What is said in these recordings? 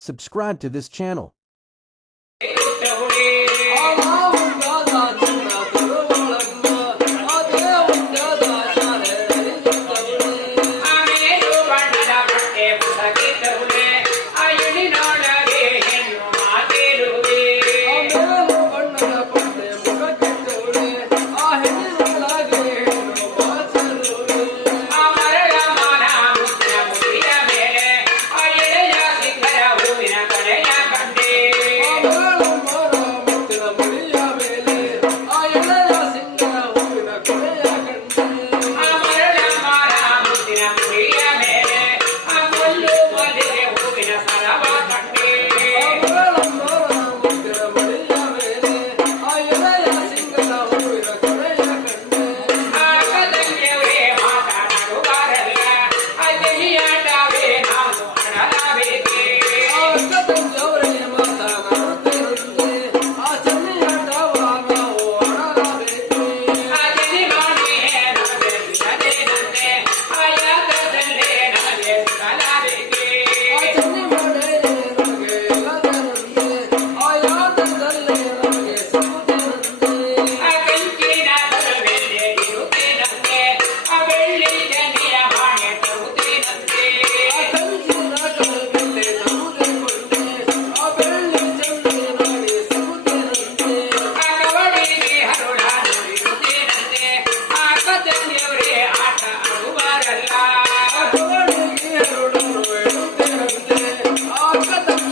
subscribe to this channel.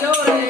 valore